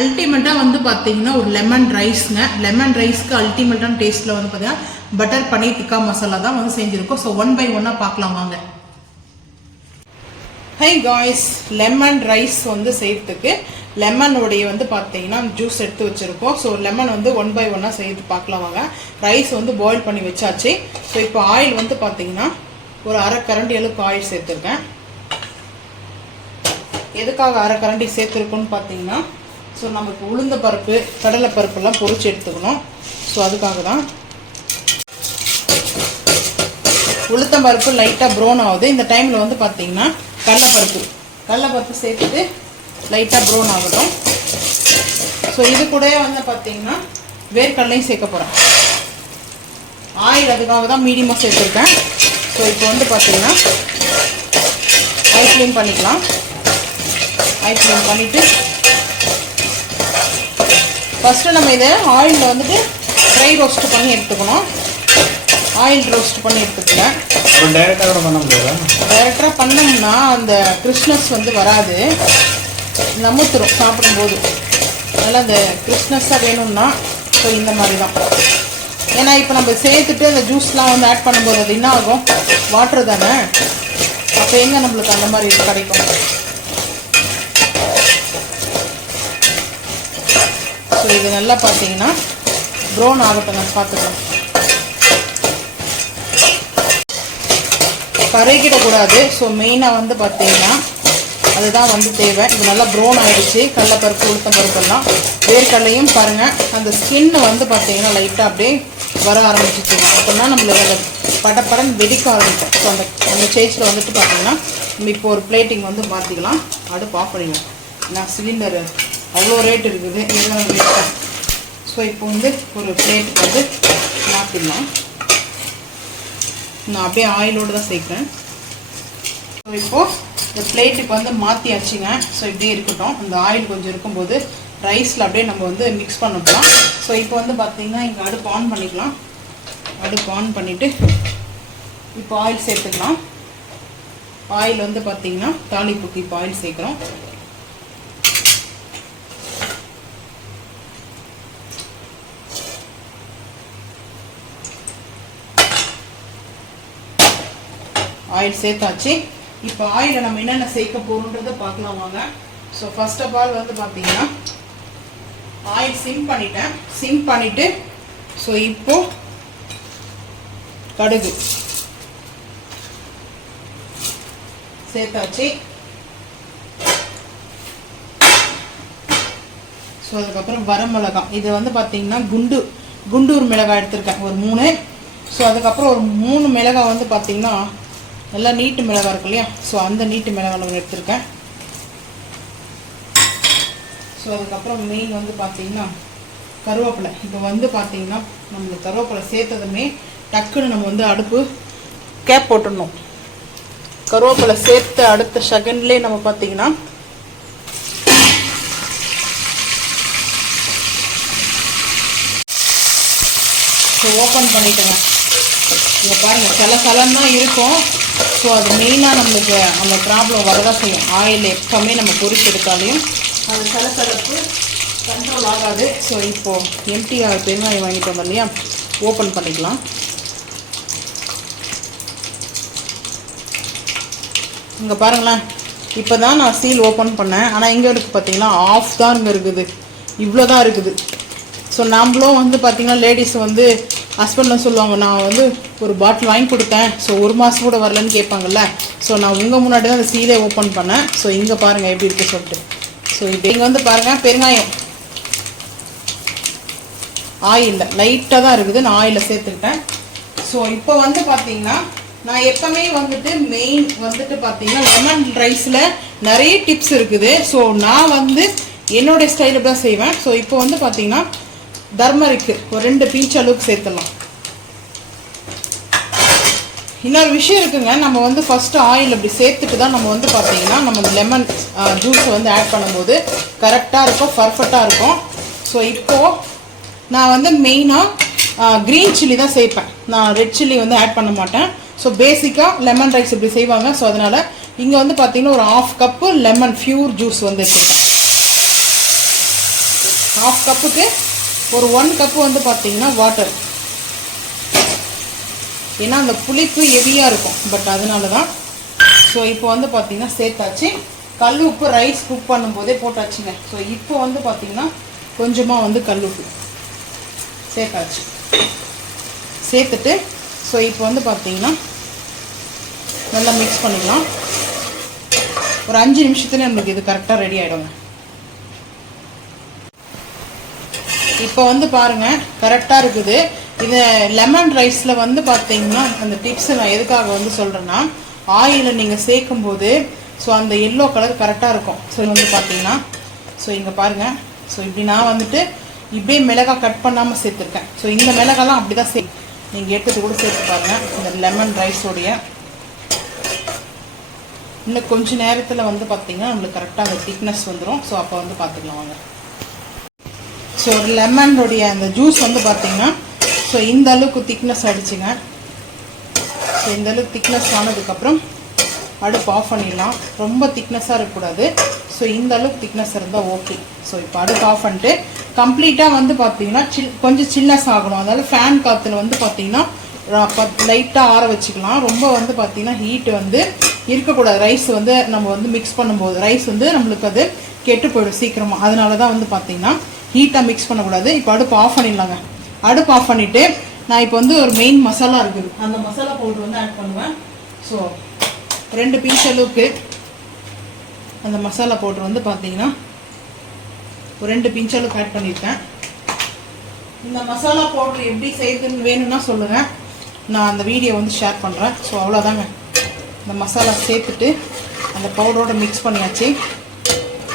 அல்டிமேட்டாக வந்து பார்த்தீங்கன்னா ஒரு லெமன் ரைஸ்ங்க. லெமன் ரைஸ்க்கு அல்டிமேட்டான டேஸ்ட்டில் வந்து பார்த்தீங்கன்னா பட்டர் பன்னீர் டிக்கா மசாலா தான் வந்து செஞ்சுருக்கோம். ஸோ 1 by 1 பார்க்கலாம் வாங்க. ஹை காய்ஸ், லெமன் ரைஸ் வந்து செய்யறதுக்கு லெமனுடைய வந்து பார்த்தீங்கன்னா ஜூஸ் எடுத்து வச்சுருக்கோம். ஸோ லெமன் வந்து 1 by 1 செய்து பார்க்கலாம் வாங்க. ரைஸ் வந்து பாயில் பண்ணி வச்சாச்சு. ஸோ இப்போ ஆயில் வந்து பார்த்தீங்கன்னா ஒரு அரை கரண்டி அளவுக்கு ஆயில் சேர்த்துருக்கேன். எதுக்காக அரை கரண்டி சேர்த்துருக்கோன்னு பார்த்தீங்கன்னா, ஸோ நமக்கு உளுந்த பருப்பு கடலை பருப்பெல்லாம் பொரிச்சு எடுத்துக்கணும். ஸோ அதுக்காக தான். உளுத்தம் பருப்பு லைட்டாக ப்ரௌன் ஆகுது. இந்த டைமில் வந்து பார்த்தீங்கன்னா கடலைப்பருப்பு சேர்த்துட்டு லைட்டாக ப்ரௌன் ஆகட்டும். ஸோ இது கூட வந்து பார்த்தீங்கன்னா வேர்க்கடலையும் சேர்க்க போகிறேன். ஆயில் அதுக்காக தான் மீடியமாக சேர்த்துருக்கேன். ஸோ இப்போ வந்து பார்த்தீங்கன்னா ஹை ஃப்ளேம் பண்ணிக்கலாம். ஹை ஃப்ளேம் பண்ணிவிட்டு ஃபஸ்ட்டு நம்ம இதை ஆயிலில் வந்துட்டு ட்ரை ரோஸ்ட் பண்ணி எடுத்துக்கணும். ஆயில் ரோஸ்ட் பண்ணி எடுத்துக்கலாம். டைரெக்டாக பண்ணோம்னா அந்த கிறிஸ்மஸ் வந்து வராது, நமுத்துரும் சாப்பிடும்போது. அதனால் அந்த கிறிஸ்மஸாக வேணும்னா ஸோ இந்த மாதிரி தான். ஏன்னா இப்போ நம்ம சேர்த்துட்டு அந்த ஜூஸ்லாம் வந்து ஆட் பண்ணும்போது அது என்ன ஆகும், வாட்டர் தானே. அப்போ எங்கே நம்மளுக்கு அந்த மாதிரி கிடைக்கும். ஸோ இது நல்லா பார்த்தீங்கன்னா ப்ரௌன் ஆகட்டும். நான் பார்த்துக்கலாம். கரைக்கிடக்கூடாது. ஸோ மெயினாக வந்து பார்த்தீங்கன்னா அதுதான் வந்து தேவை. இது நல்லா ப்ரௌன் ஆகிடுச்சு. கடலைப்பருப்பு உளுத்தம் பருப்பெல்லாம் வேர்க்கடலையும் பாருங்கள் அந்த ஸ்கின்னு வந்து பார்த்தீங்கன்னா லைட்டாக அப்படியே வர ஆரம்பிச்சிச்சு. அப்படின்னா நம்மளுக்கு அந்த படப்படம் வெடிக்க ஆரம்பிக்கும். ஸோ அந்த ஸ்டேஜில் வந்துட்டு பார்த்தீங்கன்னா நம்ம இப்போ ஒரு பிளேட்டிங் வந்து மாற்றிக்கலாம். அடுப்பு ஆஃப் பண்ணிடுவோம். நான் சிலிண்டர் அவ்வளோ ரேட் இருக்குது. ஸோ இப்போ வந்து ஒரு பிளேட்டுக்கு வந்து மாற்றிடலாம். நான் அப்படியே ஆயிலோடு தான் சேர்க்குறேன். ஸோ இப்போது இந்த பிளேட்டுக்கு வந்து மாற்றியாச்சுங்க. ஸோ இப்படியே இருக்கட்டும். அந்த ஆயில் கொஞ்சம் இருக்கும்போது ரைஸில் அப்படியே நம்ம வந்து மிக்ஸ் பண்ணிக்கலாம். ஸோ இப்போ வந்து பார்த்திங்கன்னா இங்கே அடுப்பு ஆன் பண்ணிக்கலாம். அடுப்பு ஆன் பண்ணிவிட்டு இப்போ ஆயில் சேர்த்துக்கலாம். ஆயில் வந்து பார்த்திங்கன்னா தாளிப்புக்கு இப்போ ஆயில் சேர்க்குறோம். ஆயில் சேர்த்தாச்சு. இப்போ ஆயிலை நம்ம என்னென்ன சேர்க்க போகிறோன்றதை பார்க்கலாம் வாங்க. ஸோ ஃபர்ஸ்ட் ஆஃப் ஆல் வந்து பார்த்தீங்கன்னா ஆயில் சிம் பண்ணிட்டேன். சிம் பண்ணிவிட்டு ஸோ இப்போ கடுகு சேர்த்தாச்சு. ஸோ அதுக்கப்புறம் வரமிளகாய், இது வந்து பார்த்தீங்கன்னா குண்டூர் மிளகாய் எடுத்திருக்கேன் ஒரு 3. ஸோ அதுக்கப்புறம் ஒரு 3 மிளகாய் வந்து பார்த்தீங்கன்னா நல்லா நீட்டு மிளகாய் இருக்கு இல்லையா, ஸோ அந்த நீட்டு மிளகாய் நம்ம எடுத்திருக்கேன். ஸோ அதுக்கப்புறம் மெயின் வந்து பார்த்தீங்கன்னா கருவேப்பிலை. இப்போ வந்து பார்த்தீங்கன்னா நம்மளுக்கு கருவேப்பிலை சேர்த்ததுமே டக்குன்னு நம்ம வந்து அடுப்பு கேப் போட்டுடணும். கருவேப்பிலை சேர்த்து அடுத்த செகண்ட்லேயே நம்ம பார்த்தீங்கன்னா ஸோ ஓப்பன் பண்ணிட்டேங்க. இங்கே பாருங்கள் சலசலன்னு தான் இருக்கும். ஸோ அது மெயினாக நம்மளுக்கு அந்த ப்ராப்ளம் வரதான் செய்யும். ஆயில் எப்பவுமே நம்ம பொரிச்சு எடுத்தாலையும் அந்த சலசலப்பு கண்ட்ரோல் ஆகாது. ஸோ இப்போது எம்டிஆர் பெருங்காயம் வாங்கிட்டோம் இல்லையா, ஓப்பன் பண்ணிக்கலாம். இங்கே பாருங்களேன், இப்போ தான் நான் சீல் ஓப்பன் பண்ணேன். ஆனால் இங்கே இருக்குது பார்த்தீங்கன்னா ஆஃப் தான் இங்கே இருக்குது, இவ்வளோ தான் இருக்குது. ஸோ நம்மளும் வந்து பார்த்திங்கன்னா லேடிஸ் வந்து ஹஸ்பண்ட்லாம் சொல்லுவாங்க, நான் வந்து ஒரு பாட்டில் வாங்கி கொடுத்தேன், ஸோ 1 மாதம் கூட வரலன்னு கேட்பாங்கல்ல. ஸோ நான் உங்கள் முன்னாடி தான் அந்த சீலே ஓப்பன் பண்ணேன். ஸோ இங்கே பாருங்கள் எப்படி இருக்குது சொல்லிட்டு. ஸோ இப்போ இங்கே வந்து பாருங்கள் பெருங்காயம் ஆயிலில் லைட்டாக தான் இருக்குது, நான் ஆயிலில் சேர்த்துக்கிட்டேன். ஸோ இப்போ வந்து பார்த்தீங்கன்னா நான் எப்பவுமே வந்துட்டு மெயின் வந்துட்டு பார்த்தீங்கன்னா லெமன் ரைஸில் நிறைய டிப்ஸ் இருக்குது. ஸோ நான் வந்து என்னோடய ஸ்டைலில் தான் செய்வேன். ஸோ இப்போ வந்து பார்த்தீங்கன்னா டர்மரிக்கு ஒரு 2 பிஞ்ச் அளவுக்கு சேர்த்துடலாம். இன்னொரு விஷயம் இருக்குங்க, நம்ம வந்து ஃபஸ்ட்டு ஆயில் அப்படி சேர்த்துட்டு தான் நம்ம வந்து பார்த்தீங்கன்னா நம்ம லெமன் ஜூஸை வந்து ஆட் பண்ணும்போது கரெக்டாக இருக்கும், பர்ஃபெக்டாக இருக்கும். ஸோ இப்போது நான் வந்து மெயினாக க்ரீன் சில்லி தான் சேர்ப்பேன். நான் ரெட் சில்லி வந்து ஆட் பண்ண மாட்டேன். ஸோ பேசிக்காக லெமன் ரைஸ் இப்படி செய்வாங்க. ஸோ அதனால் இங்கே வந்து பார்த்தீங்கன்னா ஒரு 1/2 கப்பு லெமன் ஃபியூர் ஜூஸ் வந்து எடுத்துருக்கேன். 1/2 கப்புக்கு ஒரு 1 கப்பு வந்து பார்த்தீங்கன்னா வாட்டர். ஏன்னா அந்த புளிப்பு ஹெவியாக இருக்கும், பட் அதனால தான். ஸோ இப்போ வந்து பார்த்தீங்கன்னா சேர்த்தாச்சு. கல் உப்பு ரைஸ் குக் பண்ணும்போதே போட்டாச்சுங்க. ஸோ இப்போ வந்து பார்த்தீங்கன்னா கொஞ்சமாக வந்து கல் உப்பு சேர்த்தாச்சு. சேர்த்துட்டு ஸோ இப்போ வந்து பார்த்தீங்கன்னா நல்லா மிக்ஸ் பண்ணிக்கலாம். ஒரு 5 நிமிஷத்துல நம்மளுக்கு இது கரெக்டாக ரெடி ஆகிடுங்க. இப்போ வந்து பாருங்கள் கரெக்டாக இருக்குது. இது லெமன் ரைஸில் வந்து பார்த்தீங்கன்னா அந்த டிப்ஸை நான் எதுக்காக வந்து சொல்கிறேன்னா, ஆயிலை நீங்கள் சேர்க்கும் போது ஸோ அந்த எல்லோ கலர் கரெக்டாக இருக்கும். ஸோ வந்து பார்த்தீங்கன்னா ஸோ இங்கே பாருங்கள். ஸோ இப்படி நான் வந்துட்டு இப்படியே மிளகாய் கட் பண்ணாமல் சேர்த்துருக்கேன். ஸோ இந்த மிளகாலாம் அப்படி தான் நீங்கள் எடுத்துகிட்டு கூட சேர்த்து பாருங்கள். இந்த லெமன் ரைஸோடைய இன்னும் கொஞ்சம் நேரத்தில் வந்து பார்த்தீங்கன்னா நம்மளுக்கு கரெக்டாக அந்த திக்னஸ் வந்துடும். ஸோ அப்போ வந்து பார்த்துக்கலாம் வாங்க. ஸோ லெமனுடைய அந்த ஜூஸ் வந்து பார்த்தீங்கன்னா ஸோ இந்த அளவுக்கு திக்னஸ் ஆகிடுச்சுங்க. ஸோ இந்த அளவுக்கு திக்னஸ் ஆனதுக்கப்புறம் அடுப்பு ஆஃப் பண்ணிடலாம். ரொம்ப திக்னஸாக இருக்கக்கூடாது. ஸோ இந்த அளவுக்கு திக்னஸ் இருந்தால் ஓகே. ஸோ இப்போ அடுப்பு ஆஃப் பண்ணிட்டு கம்ப்ளீட்டாக வந்து பார்த்தீங்கன்னா கொஞ்சம் சில்னஸ் ஆகணும். அதாவது ஃபேன் காற்றுல வந்து பார்த்தீங்கன்னா லைட்டாக ஆற வச்சுக்கலாம். ரொம்ப வந்து பார்த்தீங்கன்னா ஹீட்டு வந்து இருக்கக்கூடாது. ரைஸ் வந்து நம்ம வந்து மிக்ஸ் பண்ணும்போது ரைஸ் வந்து நம்மளுக்கு அது கெட்டு போயிடும் சீக்கிரமாக. அதனால தான் வந்து பார்த்தீங்கன்னா ஹீட்டாக மிக்ஸ் பண்ணக்கூடாது. இப்போ அடுப்பு ஆஃப் பண்ணிடலாங்க. அடுப்பு ஆஃப் பண்ணிவிட்டு நான் இப்போ வந்து ஒரு மெயின் மசாலா இருக்குது, அந்த மசாலா பவுடர் வந்து ஆட் பண்ணுவேன். ஸோ 2 பீஸ் அளவுக்கு அந்த மசாலா பவுடர் வந்து பார்த்தீங்கன்னா ஒரு 2 பிஞ்ச் அளவுக்கு ஆட் பண்ணியிருக்கேன். இந்த மசாலா பவுடர் எப்படி செய்யுதுன்னு வேணும்னா சொல்லுங்கள், நான் அந்த வீடியோ வந்து ஷேர் பண்ணுறேன். ஸோ அவ்வளோதாங்க. இந்த மசாலா சேர்த்துட்டு அந்த பவுடரோடு மிக்ஸ் பண்ணியாச்சு.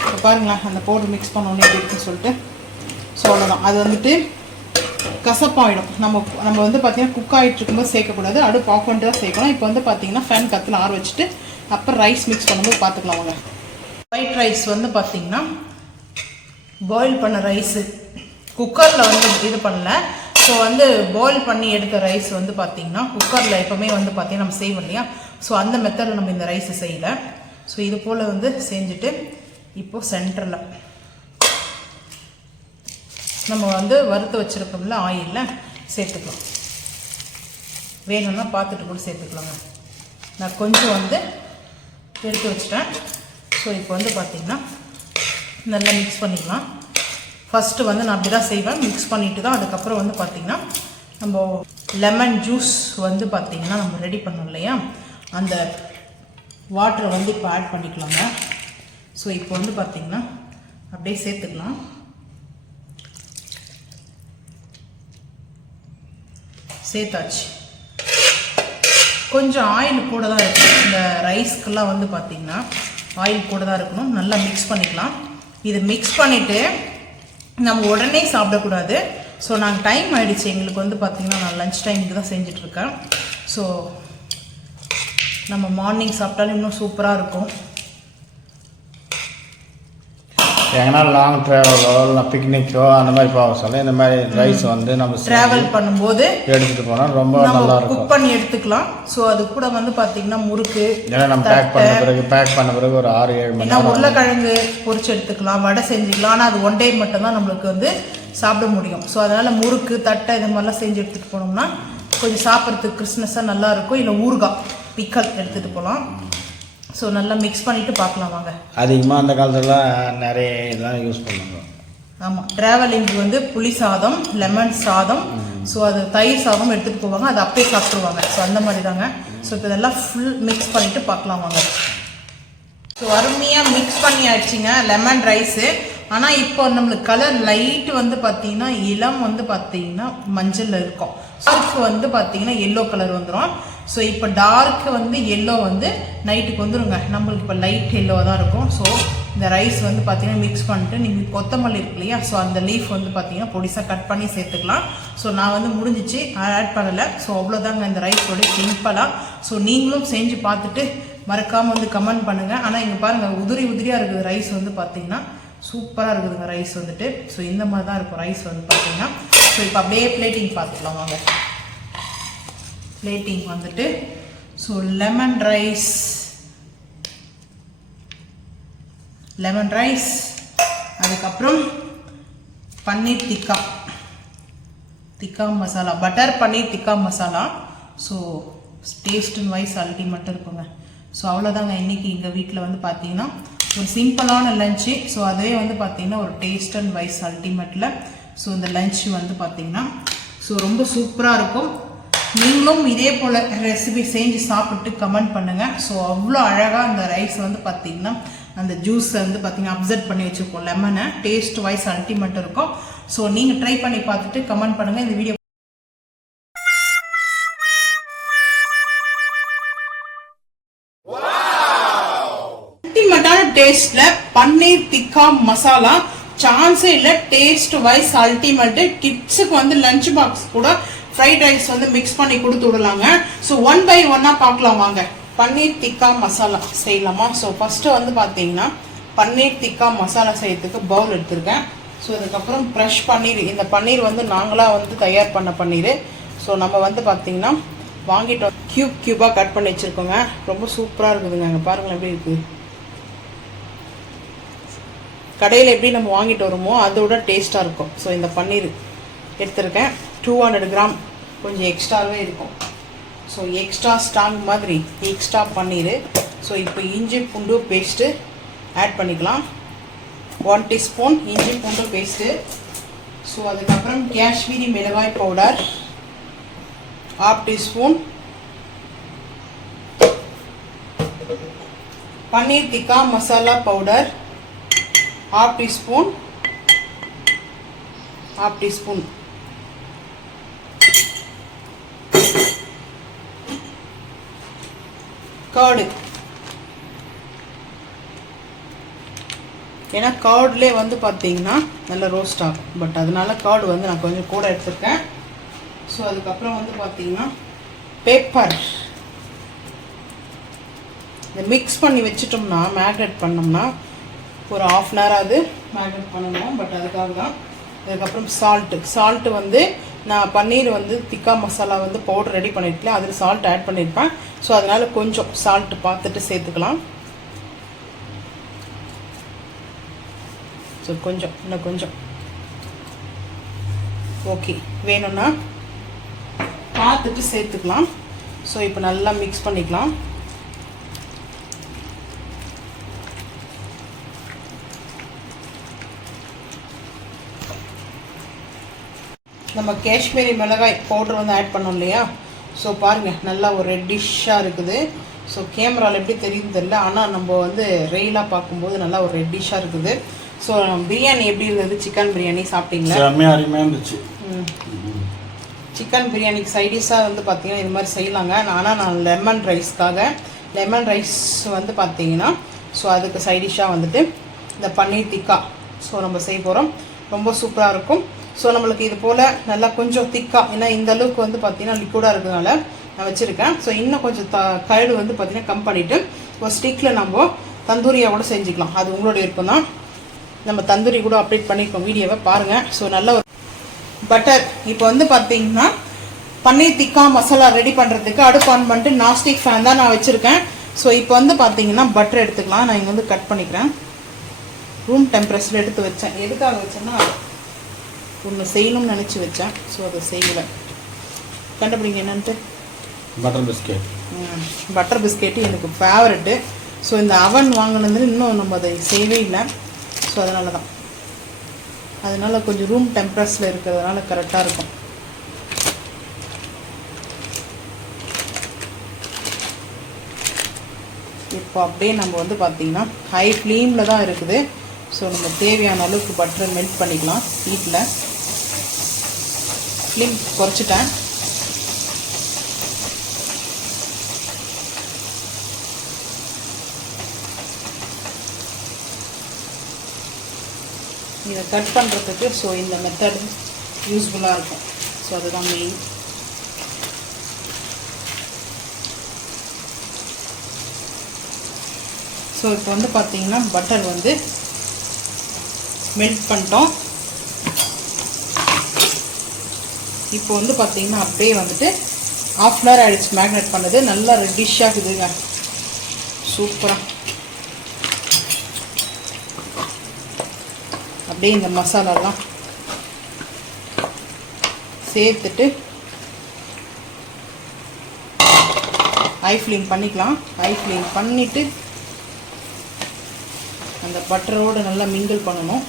இப்போ பாருங்களேன் அந்த பவுடர் மிக்ஸ் பண்ணோன்னே எப்படி இருக்குன்னு சொல்லிட்டு. ஸோ அவ்வளோதான். அது வந்துட்டு கசப்பாயிடும். நம்ம வந்து பார்த்தீங்கன்னா குக் ஆகிட்டு இருக்கும்போது சேர்க்கக்கூடாது, அடுப்பு ஆஃப் பண்ணிட்டு தான் சேர்க்கணும். இப்போ வந்து பார்த்தீங்கன்னா ஃபேன் காற்றுல ஆற வச்சுட்டு அப்புறம் ரைஸ் மிக்ஸ் பண்ணும்போது பார்த்துக்கலாம் வாங்க. ஒயிட் ரைஸ் வந்து பார்த்தீங்கன்னா பாயில் பண்ண ரைஸு குக்கரில் வந்து இது பண்ணல. ஸோ வந்து பாயில் பண்ணி எடுத்த ரைஸ் வந்து பார்த்தீங்கன்னா குக்கரில் எப்போவுமே வந்து பார்த்தீங்கன்னா நம்ம செய்வோம் இல்லையா, ஸோ அந்த மெத்தடில் நம்ம இந்த ரைஸை செய்யலை. ஸோ இது போல் வந்து செஞ்சுட்டு இப்போது சென்டரில் நம்ம வந்து வறுத்து வச்சுருக்கோம்ல ஆயிலில் சேர்த்துக்கலாம். வேணும்னா பார்த்துட்டு கூட சேர்த்துக்கலாங்க. நான் கொஞ்சம் வந்து எடுத்து வச்சுட்டேன். ஸோ இப்போ வந்து பார்த்திங்கன்னா நல்லா மிக்ஸ் பண்ணிக்கலாம். ஃபஸ்ட்டு வந்து நான் அப்படி தான் செய்வேன், மிக்ஸ் பண்ணிவிட்டு தான் அதுக்கப்புறம் வந்து பார்த்திங்கன்னா நம்ம லெமன் ஜூஸ் வந்து பார்த்திங்கன்னா நம்ம ரெடி பண்ணோம் இல்லையா, அந்த வாட்டரை வந்து இப்போ ஆட் பண்ணிக்கலாங்க. ஸோ இப்போ வந்து பார்த்திங்கன்னா அப்படியே சேர்த்துக்கலாம். சேர்த்தாச்சு. கொஞ்சம் ஆயில் கூட தான் இருக்கணும் இந்த ரைஸ்க்கெல்லாம் வந்து பார்த்திங்கன்னா ஆயில் கூட தான் இருக்கணும். நல்லா மிக்ஸ் பண்ணிக்கலாம். இது மிக்ஸ் பண்ணிவிட்டு நம்ம உடனே சாப்பிடக்கூடாது. ஸோ நாங்கள் டைம் ஆகிடுச்சு எங்களுக்கு வந்து பார்த்திங்கன்னா நான் லன்ச் டைமுக்கு தான் செஞ்சிட்ருக்கேன். ஸோ நம்ம மார்னிங் சாப்பிட்டாலும் இன்னும் சூப்பராக இருக்கும். எங்கன்னா லாங் ட்ராவலோ இல்லை பிக்னிக்கோ அந்த மாதிரி போக சொல்ல இந்த மாதிரி ரைஸ் வந்து நம்ம ட்ராவல் பண்ணும்போது எடுத்துகிட்டு போனால் ரொம்ப நல்லா இருக்கும். குக் பண்ணி எடுத்துக்கலாம். ஸோ அது கூட வந்து பார்த்தீங்கன்னா முறுக்கு ஏன்னா நம்ம பேக் பண்ண பிறகு ஒரு 6-7 மணி நேரம் உருளைக்கிழங்கு பொரிச்சு எடுத்துக்கலாம், வடை செஞ்சுக்கலாம். ஆனால் அது 1 டே மட்டும்தான் நம்மளுக்கு வந்து சாப்பிட முடியும். ஸோ அதனால் முறுக்கு தட்டை இது மாதிரிலாம் செஞ்சு எடுத்துகிட்டு போனோம்னா கொஞ்சம் சாப்பிட்றதுக்கு கிறிஸ்மஸாக நல்லாயிருக்கும். இல்லை ஊறுகாய் பிக்கல் எடுத்துகிட்டு போகலாம். ஸோ நல்லா மிக்ஸ் பண்ணிவிட்டு பார்க்கலாம் வாங்க. அதிகமாக அந்த காலத்தில் நிறைய இதெல்லாம் யூஸ் பண்ணுவோம். ஆமாம், ட்ராவலிங்கு வந்து புளி சாதம், லெமன் சாதம், ஸோ அது தயிர் சாதம் எடுத்துகிட்டு போவாங்க, அது அப்பயே சாப்பிட்ருவாங்க. ஸோ அந்த மாதிரி தாங்க. ஸோ இப்போ இதெல்லாம் ஃபுல் மிக்ஸ் பண்ணிவிட்டு பார்க்கலாம் வாங்க. ஸோ அருமையாக மிக்ஸ் பண்ணி ஆயிடுச்சிங்க லெமன் ரைஸு. ஆனால் இப்போ நம்மளுக்கு கலர் லைட்டு வந்து பார்த்தீங்கன்னா இளம் வந்து பார்த்தீங்கன்னா மஞ்சளில் இருக்கும். டார்க் வந்து பார்த்தீங்கன்னா எல்லோ கலர் வந்துடும். ஸோ இப்போ டார்க்கு வந்து எல்லோ வந்து நைட்டுக்கு வந்துடுங்க. நம்மளுக்கு இப்போ லைட் எல்லோவாக தான் இருக்கும். ஸோ இந்த ரைஸ் வந்து பார்த்தீங்கன்னா மிக்ஸ் பண்ணிட்டு நீங்கள் கொத்தமல்லி இருக்கு இல்லையா, ஸோ அந்த லீஃப் வந்து பார்த்தீங்கன்னா பொடிசாக கட் பண்ணி சேர்த்துக்கலாம். ஸோ நான் வந்து முடிஞ்சிச்சு ஆட் பண்ணலை. ஸோ அவ்வளோதாங்க இந்த ரைஸோட சிம்பிளாக. ஸோ நீங்களும் செஞ்சு பார்த்துட்டு மறக்காமல் வந்து கமெண்ட் பண்ணுங்கள். ஆனால் இங்கே பாருங்கள் உதிரி உதிரியாக இருக்குது ரைஸ் வந்து பார்த்தீங்கன்னா சூப்பராக இருக்குதுங்க ரைஸ் வந்துட்டு. ஸோ இந்த மாதிரி தான் இருக்கும் ரைஸ் வந்து பார்த்தீங்கன்னா. ஸோ இப்போ அப்படியே பிளேட்டிங் பார்த்துக்கலாம் வாங்க. பிளேட்டிங் வந்துட்டு ஸோ லெமன் ரைஸ் அதுக்கப்புறம் பன்னீர் திக்கா மசாலா, பட்டர் பன்னீர் திக்கா மசாலா. ஸோ டேஸ்ட் வைஸ் அல்டிமேட்டாக இருக்குங்க. ஸோ அவ்வளோதாங்க இன்றைக்கி எங்கள் வீட்டில் வந்து பார்த்தீங்கன்னா ஒரு சிம்பிளான லஞ்சு. ஸோ அதுவே வந்து பார்த்தீங்கன்னா ஒரு டேஸ்ட் அண்ட் வைஸ் அல்டிமேட்டில். ஸோ இந்த லஞ்சு வந்து பார்த்தீங்கன்னா ஸோ ரொம்ப சூப்பராக இருக்கும். நீங்களும் இதே போல் ரெசிபி செஞ்சு சாப்பிட்டு கமெண்ட் பண்ணுங்கள். ஸோ அவ்வளோ அழகாக அந்த ரைஸ் வந்து பார்த்தீங்கன்னா அந்த ஜூஸை வந்து பார்த்தீங்கன்னா அப்சர்வ் பண்ணி வச்சுருக்கோம், லெமனை. டேஸ்ட் வைஸ் அல்டிமேட் இருக்கும். ஸோ நீங்கள் ட்ரை பண்ணி பார்த்துட்டு கமெண்ட் பண்ணுங்கள். இந்த வீடியோ அல்டிமேட்டான டேஸ்ட்ல பன்னீர் திக்கா மசாலா சான்ஸே இல்லை. Taste wise ultimate. கிட்ஸுக்கு வந்து லஞ்ச் பாக்ஸ் கூட ஃப்ரைட் ரைஸ் வந்து மிக்ஸ் பண்ணி கொடுத்து விடலாங்க. ஸோ 1 by 1 பார்க்கலாம் வாங்க. பன்னீர் திக்கா மசாலா செய்யலாமா? ஸோ ஃபஸ்ட்டு வந்து பார்த்தீங்கன்னா பன்னீர் திக்கா மசாலா செய்யறதுக்கு பவுல் எடுத்திருக்கேன். ஸோ அதுக்கப்புறம் ஃப்ரெஷ் பன்னீர். இந்த பன்னீர் வந்து நாங்களாக வந்து தயார் பண்ண பன்னீர். ஸோ நம்ம வந்து பார்த்தீங்கன்னா வாங்கிட்டோம், க்யூபாக கட் பண்ணி வச்சுருக்கோங்க. ரொம்ப சூப்பராக இருக்குதுங்க. அங்கே பாருங்கள் எப்படி இருக்குது. கடையில் எப்படி நம்ம வாங்கிட்டு வருமோ அதோட டேஸ்ட்டாக இருக்கும். ஸோ இந்த பன்னீர் எடுத்திருக்கேன். 200 கிராம், கொஞ்சம் எக்ஸ்ட்ராவே இருக்கும். ஸோ எக்ஸ்ட்ரா ஸ்ட்ராங் மாதிரி எக்ஸ்ட்ரா பன்னீர். ஸோ இப்போ இஞ்சி பூண்டு பேஸ்ட்டு ஆட் பண்ணிக்கலாம். 1 டீஸ்பூன் இஞ்சி பூண்டு பேஸ்ட்டு. ஸோ அதுக்கப்புறம் காஷ்மீரி மிளகாய் பவுடர் 1/2 டீஸ்பூன். பன்னீர் திக்கா masala powder 1/2 teaspoon. 1/2 teaspoon. Curd, ஏன்னா கர்ட்லேயே வந்து பார்த்தீங்கன்னா நல்ல ரோஸ்ட் ஆகும். பட் அதனால கர்டு வந்து நான் கொஞ்சம் கூட எடுத்துருக்கேன். ஸோ அதுக்கப்புறம் வந்து பார்த்தீங்கன்னா பெப்பர். இதை மிக்ஸ் பண்ணி வச்சுட்டோம்னா மேக்னேட் பண்ணோம்னா ஒரு 1/2 அன் ஹவர் அது மேக்னேட் பண்ணணும். பட் அதுக்காக தான். அதுக்கப்புறம் சால்ட்டு வந்து நான் பன்னீர் வந்து திக்கா மசாலா வந்து பவுடர் ரெடி பண்ணியிருக்கேன், அதில் சால்ட் ஆட் பண்ணியிருப்பேன். ஸோ அதனால் கொஞ்சம் சால்ட்டு பார்த்துட்டு சேர்த்துக்கலாம். ஸோ கொஞ்சம் இன்னும் கொஞ்சம் ஓகே வேணும்னா பார்த்துட்டு சேர்த்துக்கலாம். ஸோ இப்போ நல்லா மிக்ஸ் பண்ணிக்கலாம். நம்ம காஷ்மீரி மிளகாய் பவுடர் வந்து ஆட் பண்ணோம் இல்லையா? ஸோ பாருங்கள் நல்லா ஒரு ரெட்டிஷாக இருக்குது. ஸோ கேமராவில் எப்படி தெரியுது தெரியல, ஆனால் நம்ம வந்து ரெயிலாக பார்க்கும்போது நல்லா ஒரு ரெட்டிஷாக இருக்குது. ஸோ பிரியாணி எப்படி இருந்தது? சிக்கன் பிரியாணி சாப்பிட்டீங்களா? அருமையாக இருந்துச்சு. சிக்கன் பிரியாணிக்கு சைடிஷாக வந்து பார்த்தீங்கன்னா இது மாதிரி செய்யலாங்க. ஆனால் நான் லெமன் ரைஸ் வந்து பார்த்தீங்கன்னா ஸோ அதுக்கு சைடிஷாக வந்துட்டு இந்த பன்னீர் திக்கா ஸோ நம்ம செய்ய போகிறோம். ரொம்ப சூப்பராக இருக்கும். ஸோ நம்மளுக்கு இது போல் நல்லா கொஞ்சம் திக்காக, ஏன்னா இந்த அளவுக்கு வந்து பார்த்தீங்கன்னா லிக்விடாக இருக்கிறதுனால நான் வச்சுருக்கேன். ஸோ இன்னும் கொஞ்சம் கழுடு வந்து பார்த்தீங்கன்னா கம் பண்ணிவிட்டு ஒரு ஸ்டிக்கில் நம்ம தந்தூரியாக கூட செஞ்சுக்கலாம். அது உங்களோட விருப்பம் தான். நம்ம தந்தூரி கூட அப்டேட் பண்ணியிருக்கோம், வீடியோவை பாருங்கள். ஸோ நல்ல ஒரு பட்டர். இப்போ வந்து பார்த்தீங்கன்னா பன்னீர் திக்கா மசாலா ரெடி பண்ணுறதுக்கு அடுப்பு ஆன் பண்ணிட்டு நாஸ்டிக் ஃபேன் தான் நான் வச்சுருக்கேன். ஸோ இப்போ வந்து பார்த்தீங்கன்னா பட்டர் எடுத்துக்கலாம். நான் இங்கே வந்து கட் பண்ணிக்கிறேன். ரூம் டெம்பரேச்சரில் எடுத்து வச்சேன். எதுக்காக வச்சேன்னா ஒன்று செய்யணும்னு நினச்சி வச்சேன். ஸோ அதை செய்யலை. கண்டுபிடிங்க என்னன்ட்டு. பட்டர் பிஸ்கெட்டு எனக்கு ஃபேவரெட்டு. ஸோ இந்த அவன் வாங்கினது இன்னும் நம்ம அதை செய்யவே இல்லை. ஸோ அதனால் கொஞ்சம் ரூம் டெம்பரேச்சரில் இருக்கிறதுனால கரெக்டாக இருக்கும். இப்போ அப்படியே நம்ம வந்து பார்த்திங்கன்னா ஹை ஃப்ளேமில் தான் இருக்குது. ஸோ நம்ம தேவையான அளவுக்கு பட்டரை மெல்ட் பண்ணிக்கலாம். ஹீட்டில் ஃப்ளேம் குறைச்சிட்டேன். இதை கட் பண்ணுறதுக்கு ஸோ இந்த மெத்தட் யூஸ்ஃபுல்லாக இருக்கும். ஸோ அதுதான் மெயின். ஸோ இப்போ வந்து பார்த்தீங்கன்னா பட்டர் வந்து மெல்ட் பண்ணிட்டோம். இப்போ வந்து பார்த்தீங்கன்னா அப்படியே வந்துட்டு 1/2 அன் ஹவர் ஆகிடுச்சு மேக்னேட் பண்ணது. நல்லா ரெட்டிஷாக இருக்குதுங்க, சூப்பராக. அப்படியே இந்த மசாலாலாம் சேர்த்துட்டு ஹை ஃப்ளேம் பண்ணிக்கலாம். ஹை ஃப்ளேம் பண்ணிவிட்டு அந்த பட்டரோடு நல்லா மிங்கிள் பண்ணணும்.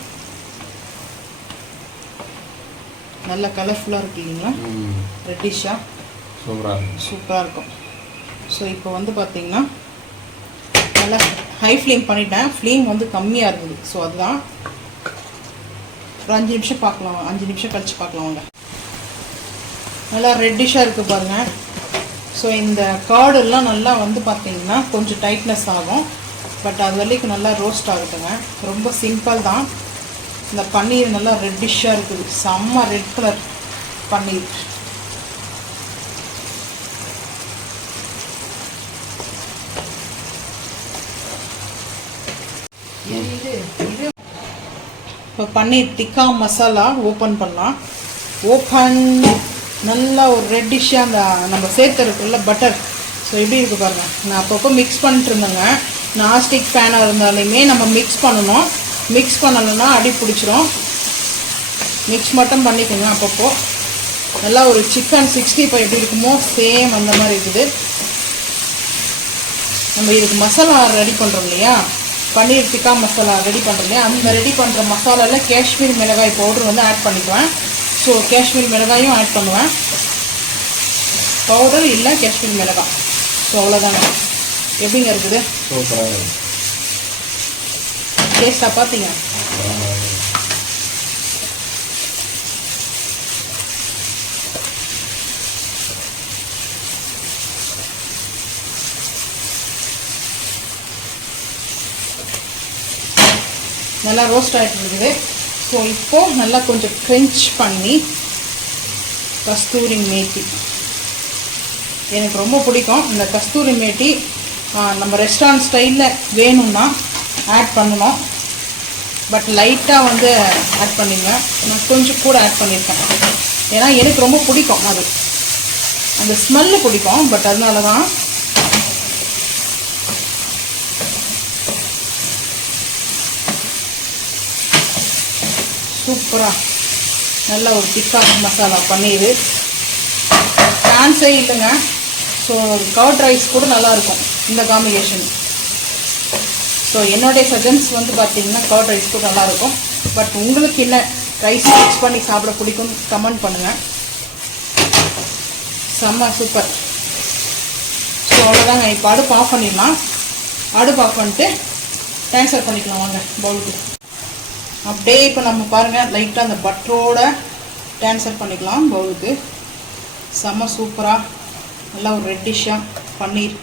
நல்ல கலர்ஃபுல்லாக இருக்கு இல்லைங்களா, ரெட்டிஷாக சூப்பராக இருக்கும். ஸோ இப்போ வந்து பார்த்திங்கன்னா நல்லா ஹை ஃப்ளேம் பண்ணிட்டேன். ஃப்ளேம் வந்து கம்மியாக இருக்குது. ஸோ அதுதான் ஒரு 5 நிமிஷம் பார்க்கலாம், 5 நிமிஷம் கழித்து பார்க்கலாம் வாங்க. நல்லா ரெட்டிஷாக இருக்குது பாருங்கள். ஸோ இந்த கார்டெல்லாம் நல்லா வந்து பார்த்திங்கன்னா கொஞ்சம் டைட்னஸ் ஆகும். பட் அது வரைக்கும் நல்லா ரோஸ்ட் ஆகுதுங்க. ரொம்ப சிம்பிள் தான். இந்த பன்னீர் நல்லா ரெட்டிஷாக இருக்குது. செம்ம ரெட் கலர் பன்னீர். இப்போ பன்னீர் டிக்கா மசாலா ஓப்பன் பண்ணலாம். ஓப்பன் நல்லா ஒரு ரெட்டிஷாக அந்த நம்ம சேர்த்துருக்குள்ள பட்டர். ஸோ எப்படி இருக்குது பாருங்கள். நான் அப்பப்போ மிக்ஸ் பண்ணிட்டு இருந்தேங்க. நான்ஸ்டிக் பேனாக இருந்தாலுமே நம்ம மிக்ஸ் பண்ணணும். மிக்ஸ் பண்ணலைன்னா அடி பிடிச்சிரும். மிக்ஸ் மட்டும் பண்ணிக்கோங்க அப்பப்போ. நல்லா ஒரு சிக்கன் 65 எப்படி இருக்குமோ சேம் அந்த மாதிரி இருக்குது. நம்ம இதுக்கு மசாலா ரெடி பண்ணுறோம் இல்லையா, பன்னீர் டிக்கா மசாலா ரெடி பண்ணுறோம் இல்லையா, அந்த ரெடி பண்ணுற மசாலாவில் காஷ்மீர் மிளகாய் பவுடர் வந்து ஆட் பண்ணிக்குவேன். ஸோ காஷ்மீர் மிளகாயும் ஆட் பண்ணுவேன். பவுடர் இல்லை காஷ்மீர் மிளகாய். ஸோ அவ்வளோதாங்க. எப்படிங்க இருக்குது? சூப்பராக டேஸ்ட்டாக பார்த்தீங்க. நல்லா ரோஸ்ட் ஆகிட்டு இருக்குது. ஸோ இப்போது நல்லா கொஞ்சம் க்ரென்ச் பண்ணி கஸ்தூரி மேத்தி, எனக்கு ரொம்ப பிடிக்கும் இந்த கஸ்தூரி மேத்தி. நம்ம ரெஸ்டாரண்ட் ஸ்டைலில் வேணும்னா ஆட் பண்ணணும். பட் லைட்டாக வந்து ஆட் பண்ணிங்க. நான் கொஞ்சம் கூட ஆட் பண்ணியிருக்கேன். ஏன்னா எனக்கு ரொம்ப பிடிக்கும் அது, அந்த ஸ்மெல்லு பிடிக்கும். பட் அதனால தான். சூப்பராக நல்ல ஒரு டிக்கா மசாலா பன்னீர் சான்ஸே இல்லைங்க. ஸோ கர்ட் ரைஸ் கூட நல்லாயிருக்கும் இந்த காம்பினேஷன். ஸோ என்னுடைய சஜன்ஸ் வந்து பார்த்திங்கன்னா கர்ட் ரைஸ் கூட நல்லாயிருக்கும். பட் உங்களுக்கு என்ன ரைஸ் மிக்ஸ் பண்ணி சாப்பிட பிடிக்கும்னு கமெண்ட் பண்ணுங்கள். செம்ம சூப்பர். ஸோ அவ்வளோதாங்க. இப்போ அடுப்பு ஆஃப் பண்ணிடலாம். அடுப்பு ஆஃப் பண்ணிட்டு ட்ரான்ஸ்ஃபர் பண்ணிக்கலாம் வாங்க பவுலுக்கு. அப்படியே இப்போ நம்ம பாருங்கள் லைட்டாக அந்த பட்டரோட ட்ரான்ஸ்ஃபர் பண்ணிக்கலாம் பவுலுக்கு. செம்ம சூப்பராக நல்லா ஒரு ரெட்டிஷாக paneer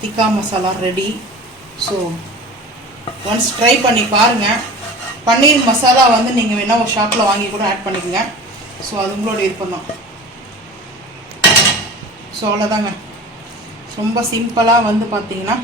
tikka masala ready. So once try பண்ணி பாருங்கள். பன்னீர் மசாலா வந்து நீங்கள் வேணால் ஒரு ஷாப்பில் வாங்கி கூட ஆட் பண்ணிக்கோங்க. ஸோ அது உங்களோட விருப்பம் தான். ஸோ அவ்வளோதாங்க. ரொம்ப சிம்பிளாக வந்து பார்த்திங்கன்னா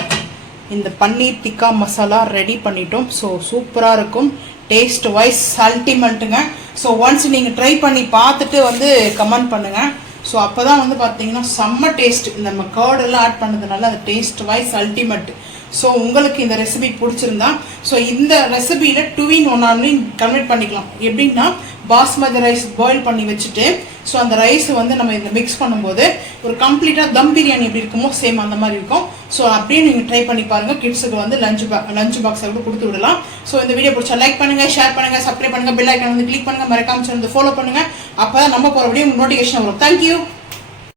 இந்த பன்னீர் டிக்கா மசாலா ரெடி பண்ணிட்டோம். ஸோ சூப்பராக இருக்கும். டேஸ்ட் வைஸ் அல்டிமேட்டுங்க. ஸோ ஒன்ஸ் நீங்கள் ட்ரை பண்ணி பார்த்துட்டு வந்து கமெண்ட் பண்ணுங்கள். ஸோ அப்போ தான் வந்து பார்த்தீங்கன்னா செம்ம டேஸ்ட். நம்ம கர்டெல்லாம் ஆட் பண்ணதுனால அந்த டேஸ்ட் வைஸ் அல்டிமேட். ஸோ உங்களுக்கு இந்த ரெசிபி பிடிச்சிருந்தா ஸோ இந்த ரெசிபியில் 2-in-1 கன்வெர்ட் பண்ணிக்கலாம். எப்படின்னா பாஸ்மதி ரைஸ் பாயில் பண்ணி வச்சுட்டு ஸோ அந்த ரைஸ் வந்து நம்ம இதில் மிக்ஸ் பண்ணும்போது ஒரு கம்ப்ளீட்டாக தம் பிரியாணி எப்படி இருக்குமோ சேம் அந்த மாதிரி இருக்கும். ஸோ அப்படியே நீங்கள் ட்ரை பண்ணி பாருங்கள். கிட்ஸுக்கு வந்து லஞ்ச் பாக்ஸை கூட கொடுத்து விடலாம். ஸோ இந்த வீடியோ பிடிச்சா லைக் பண்ணுங்கள், ஷேர் பண்ணுங்கள், சப்ஸ்கிரைப் பண்ணுங்கள், பெல் ஐக்கான் வந்து கிளிக் பண்ணுங்கள், மறக்காம வந்து ஃபாலோ பண்ணுங்கள். அப்போ தான் நம்ம போகிற வீடியோ நோட்டிஃபிகேஷன் வரும். தேங்க்யூ.